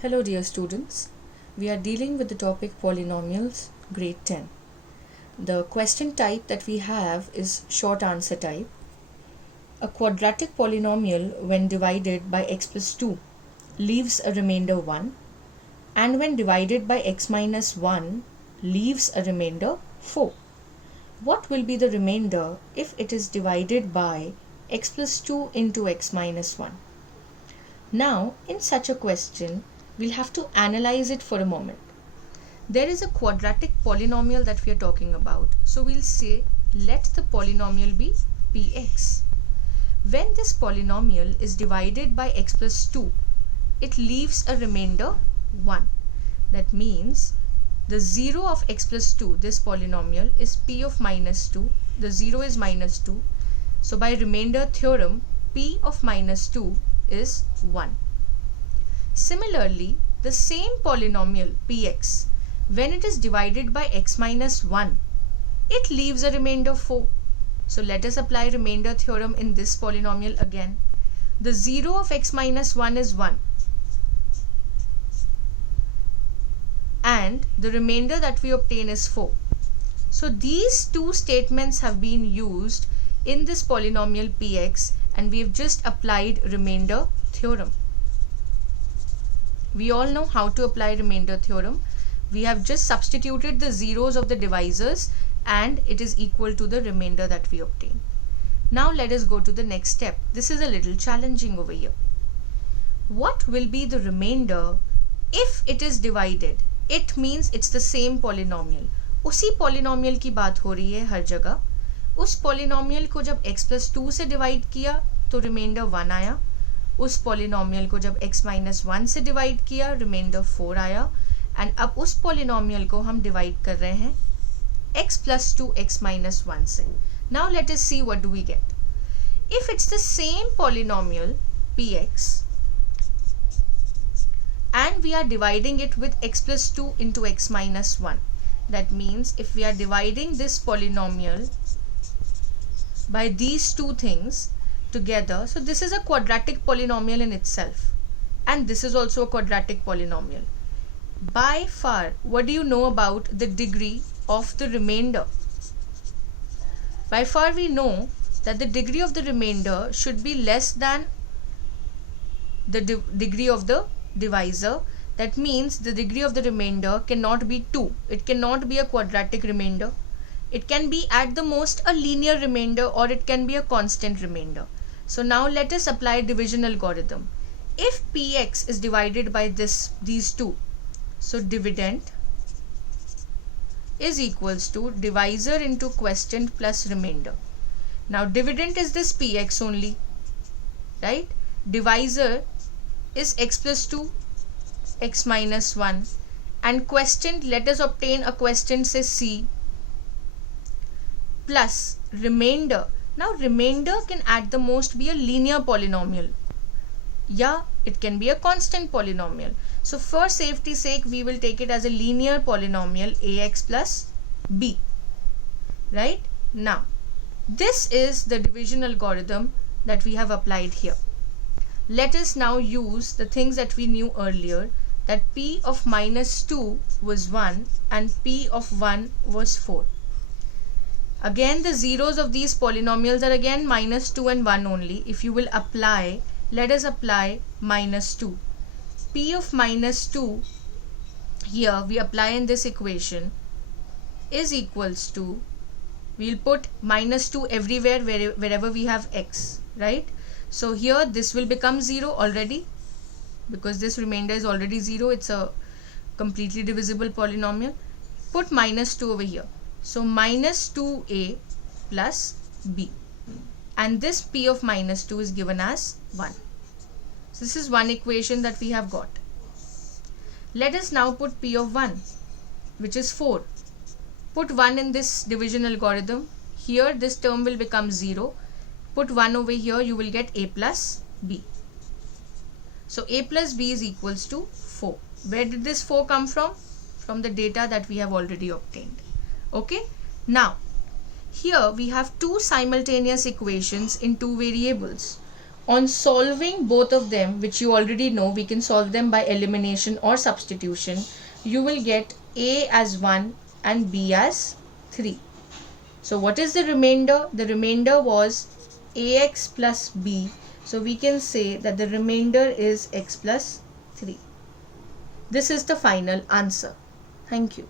Hello dear students, we are dealing with the topic polynomials, grade 10. The question type that we have is short answer type. A quadratic polynomial when divided by x plus 2 leaves a remainder 1, and when divided by x minus 1 leaves a remainder 4. What will be the remainder if it is divided by x plus 2 into x minus 1? Now, in such a question, we'll have to analyze it for a moment. There is a quadratic polynomial that we are talking about. So we'll say, let the polynomial be px. When this polynomial is divided by x plus 2, it leaves a remainder 1. That means the 0 of x plus 2, this polynomial, is p of minus 2. The 0 is minus 2. So by remainder theorem, p of minus 2 is 1. Similarly, the same polynomial px, when it is divided by x minus 1, it leaves a remainder 4. So let us apply remainder theorem in this polynomial again. The 0 of x minus 1 is 1. And the remainder that we obtain is 4. So these two statements have been used in this polynomial px, and we have just applied remainder theorem. We all know how to apply remainder theorem. We have just substituted the zeros of the divisors and it is equal to the remainder that we obtain. Now let us go to the next step. This is a little challenging over here. What will be the remainder if it is divided? It means it's the same polynomial. उसी polynomial की बात हो रही है हर जगह. उस polynomial को जब x plus 2 से divide किया तो remainder 1 आया. उस polynomial को जब x minus 1 से divide किया remainder 4 आया. And अब उस polynomial को हम divide कर रहे हैं x plus 2 x minus 1 से. Now let us see what do we get. If it's the same polynomial px and we are dividing it with x plus 2 into x minus 1. That means if we are dividing this polynomial by these two things together, so this is a quadratic polynomial in itself and this is also a quadratic polynomial. By far, what do you know about the degree of the remainder? By far we know that the degree of the remainder should be less than the degree of the divisor. That means the degree of the remainder cannot be 2. It cannot be a quadratic remainder. It can be at the most a linear remainder or it can be a constant remainder. So now let us apply division algorithm. If px is divided by these two, so dividend is equals to divisor into quotient plus remainder. Now dividend is this px only, right? Divisor is x plus 2 x minus 1 and quotient, let us obtain a quotient, say c, plus remainder. Now remainder can at the most be a linear polynomial. Yeah, it can be a constant polynomial. So for safety's sake, we will take it as a linear polynomial ax plus b. Right? Now, this is the division algorithm that we have applied here. Let us now use the things that we knew earlier, that p of minus 2 was 1 and p of 1 was 4. Again, the zeros of these polynomials are again minus 2 and 1 only. If you will apply, let us apply minus 2. P of minus 2, here we apply in this equation, is equals to, we'll put minus 2 everywhere wherever we have x, right? So here this will become 0 already because this remainder is already 0. It's a completely divisible polynomial. Put minus 2 over here. So minus 2a plus b. And this p of minus 2 is given as 1. So this is one equation that we have got. Let us now put p of 1, which is 4. Put 1 in this division algorithm. Here this term will become 0. Put 1 over here, you will get a plus b. So a plus b is equals to 4. Where did this 4 come from? From the data that we have already obtained. Okay. Now, here we have two simultaneous equations in two variables. On solving both of them, which you already know, we can solve them by elimination or substitution. You will get a as 1 and b as 3. So what is the remainder? The remainder was ax plus b. So we can say that the remainder is x plus 3. This is the final answer. Thank you.